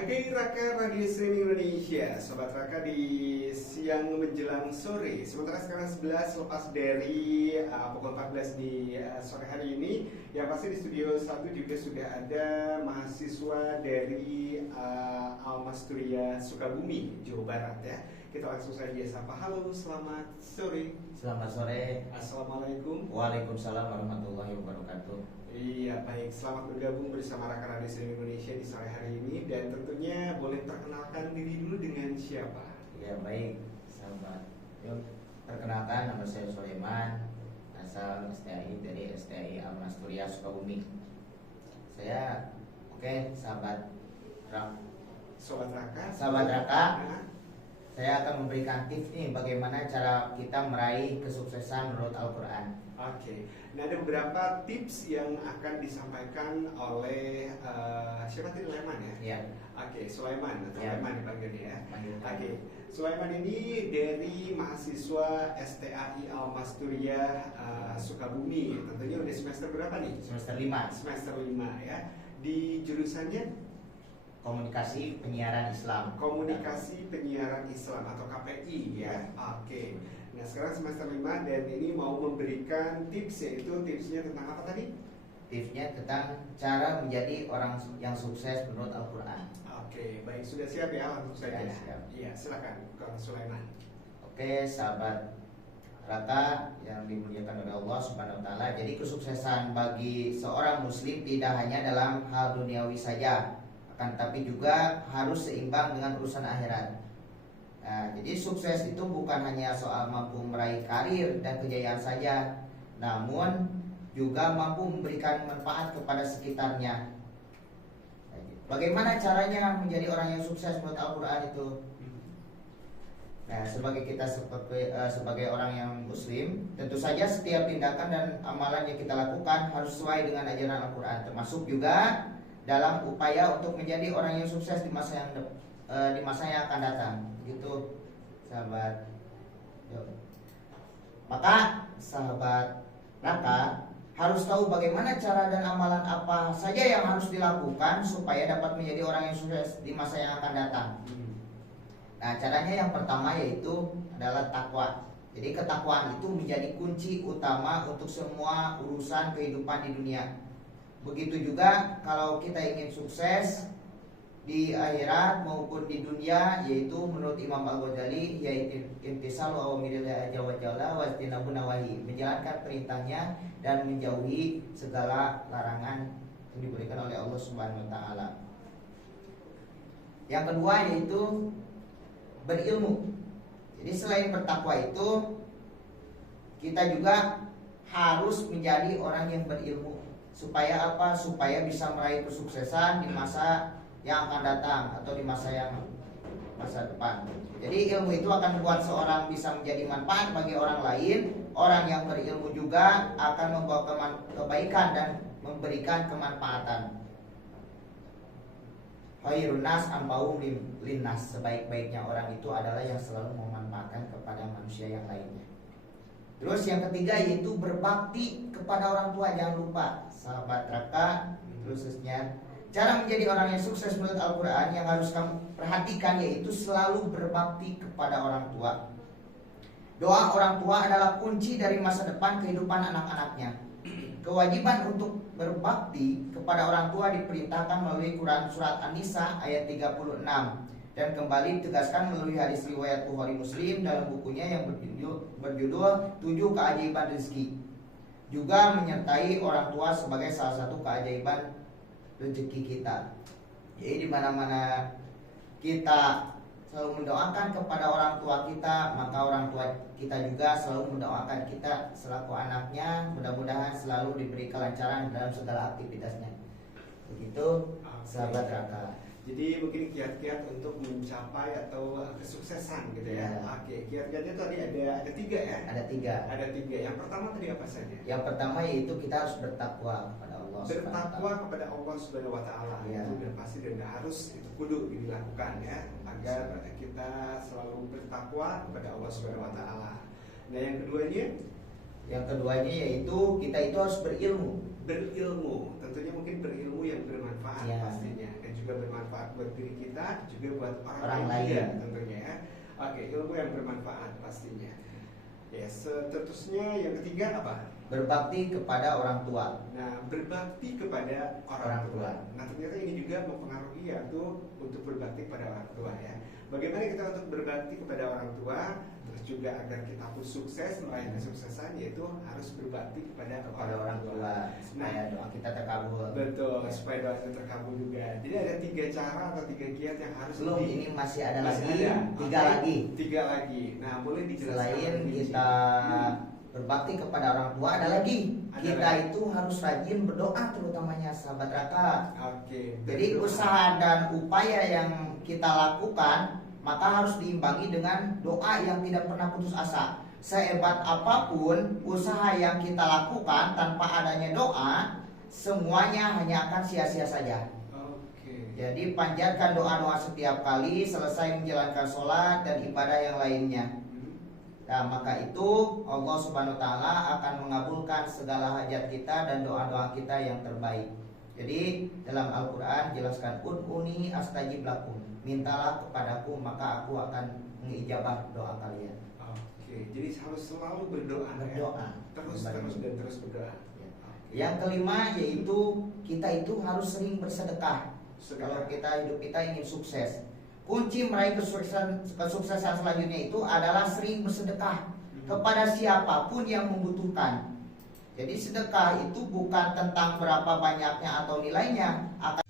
Hai Raka Radio Streaming Indonesia, Sobat Raka di siang menjelang sore. Sementara sekarang 11 lepas dari pukul 14 di sore hari ini. Yang pasti di studio 1 juga sudah ada mahasiswa dari Almasturia Sukabumi, Jawa Barat ya. Kita langsung saja sapa. Halo, selamat sore. Selamat sore. Assalamualaikum. Waalaikumsalam warahmatullahi wabarakatuh. Iya, baik. Selamat bergabung bersama Raka Radio Streaming Indonesia di sore hari ini. Dan tentunya boleh perkenalkan diri dulu dengan siapa? Ya baik, sahabat. Yuk, perkenalkan, nama saya Sulaiman, asal STAI dari STAI Almasturia Sukabumi. Saya, sahabat Sobat Raka. Sahabat Raka. Nah, Saya akan memberikan tips nih bagaimana cara kita meraih kesuksesan menurut Al-Quran. Oke. Nah, ada beberapa tips yang akan disampaikan oleh siapa tadi, Sulaiman ya? Iya. Oke, Sulaiman atau Ya. Sulaiman dipanggilnya ya. Panggil. Oke, Sulaiman ini dari mahasiswa STAI Almasturia Sukabumi. Tentunya udah semester berapa nih? Semester 5, Semester 5 ya. Di jurusannya Komunikasi Penyiaran Islam. Komunikasi Penyiaran Islam atau KPI ya. Oke. Nah, sekarang semester 5 dan ini mau memberikan tips, yaitu tipsnya tentang apa tadi? Tipsnya tentang cara menjadi orang yang sukses menurut Al-Quran. Oke, baik, sudah siap ya, langsung saja. Ya, siap. Iya, silakan Kang Sulaiman. Oke, sahabat Raka yang dimuliakan oleh Allah Subhanahu wa taala. Jadi kesuksesan bagi seorang muslim tidak hanya dalam hal duniawi saja, akan tapi juga harus seimbang dengan urusan akhirat. Nah, jadi sukses itu bukan hanya soal mampu meraih karir dan kejayaan saja, namun juga mampu memberikan manfaat kepada sekitarnya. Bagaimana caranya menjadi orang yang sukses menurut Al-Quran itu? Nah, sebagai orang yang muslim, tentu saja setiap tindakan dan amalan yang kita lakukan harus sesuai dengan ajaran Al-Quran, termasuk juga dalam upaya untuk menjadi orang yang sukses di masa yang akan datang. Gitu, sahabat. Yuk. Maka sahabat Raka harus tahu bagaimana cara dan amalan apa saja yang harus dilakukan supaya dapat menjadi orang yang sukses di masa yang akan datang. Nah, caranya yang pertama yaitu adalah takwa. Jadi ketakwaan itu menjadi kunci utama untuk semua urusan kehidupan di dunia. Begitu juga kalau kita ingin sukses di akhirat maupun di dunia, yaitu menurut Imam Al-Ghazali yaitu imtisalu awamirillah azza wa jalla wa istinabu nawahi, menjalankan perintahnya dan menjauhi segala larangan yang diberikan oleh Allah Subhanahu wa taala. Yang kedua yaitu berilmu. Jadi selain bertakwa itu, kita juga harus menjadi orang yang berilmu. Supaya apa? Supaya bisa meraih kesuksesan di masa yang akan datang atau di masa depan. Jadi ilmu itu akan membuat seorang bisa menjadi manfaat bagi orang lain. Orang yang berilmu juga akan membawa kebaikan dan memberikan kemanfaatan. Khairun nas anfa'uhum linnas, sebaik-baiknya orang itu adalah yang selalu memanfaatkan kepada manusia yang lainnya. Terus yang ketiga yaitu berbakti kepada orang tua. Jangan lupa sahabat Raka, khususnya cara menjadi orang yang sukses menurut Al-Quran yang harus kamu perhatikan yaitu selalu berbakti kepada orang tua. Doa orang tua adalah kunci dari masa depan kehidupan anak-anaknya. Kewajiban untuk berbakti kepada orang tua diperintahkan melalui Quran surat An-Nisa ayat 36 dan kembali ditegaskan melalui hadis riwayat Bukhari Muslim dalam bukunya yang berjudul 7 Keajaiban Rezeki. Juga menyertai orang tua sebagai salah satu keajaiban rezeki kita. Jadi di mana-mana kita selalu mendoakan kepada orang tua kita, maka orang tua kita juga selalu mendoakan kita selaku anaknya, mudah-mudahan selalu diberi kelancaran dalam segala aktivitasnya. Begitu sahabat Raka. Jadi mungkin kiat-kiat untuk mencapai atau kesuksesan gitu ya. Oke, kiat-kiatnya tadi ada 3 ya? Ada 3. Ada 3. Yang pertama tadi apa saja? Yang pertama yaitu kita harus bertakwa kepada Allah. Bertakwa kepada Allah Subhanahu wa taala. Ya. Itu udah pasti dan harus itu kudu dilakukan ya, agar kita selalu bertakwa kepada Allah Subhanahu wa taala. Nah, yang keduanya? Yang keduanya yaitu kita itu harus berilmu. Berilmu, tentunya mungkin berilmu yang bermanfaat Ya. pastinya, dan juga juga bermanfaat buat diri kita, juga buat Orang lain lain. juga tentunya ya. Oke, ilmu yang bermanfaat pastinya. Ya, seterusnya yang ketiga apa? Berbakti kepada orang tua. Nah, berbakti kepada orang tua. Nah, ternyata ini juga mempengaruhi yaitu untuk berbakti kepada orang tua ya. Bagaimana kita untuk berbakti kepada orang tua, terus juga agar kita pun sukses meraih kesuksesan, yaitu harus berbakti kepada Orang tua supaya doa kita terkabul. Betul, supaya doa itu terkabul juga. Jadi ada 3 cara atau 3 kiat yang harus Belum, ini masih ada Masih lagi ada. 3 Oke, lagi. 3 lagi. Nah, boleh dijelaskan Selain lebih kita rinci? berbakti kepada orang tua, ada lagi. Ada Kita lagi. itu harus rajin berdoa, terutamanya sahabat Raka. Oke. Jadi berdoa. usaha dan upaya yang kita lakukan maka harus diimbangi dengan doa yang tidak pernah putus asa. Sehebat apapun usaha yang kita lakukan, tanpa adanya doa, semuanya hanya akan sia-sia saja. Oke. Jadi panjatkan doa-doa setiap kali selesai menjalankan sholat dan ibadah yang lainnya. Nah, maka itu Allah Subhanahu wa taala akan mengabulkan segala hajat kita dan doa-doa kita yang terbaik. Jadi dalam Al-Qur'an jelaskan ud'uni astajib lakum. Mintalah kepadaku maka aku akan mengijabah doa kalian. Oke. Jadi harus selalu berdoa. Berdoa. Ya? Terus dan terus berdoa. Ya. Oke. Yang kelima yaitu kita itu harus sering bersedekah. Sedekah. Kalau hidup kita ingin sukses, kunci meraih kesuksesan selanjutnya itu adalah sering bersedekah kepada siapapun yang membutuhkan. Jadi sedekah itu bukan tentang berapa banyaknya atau nilainya, akan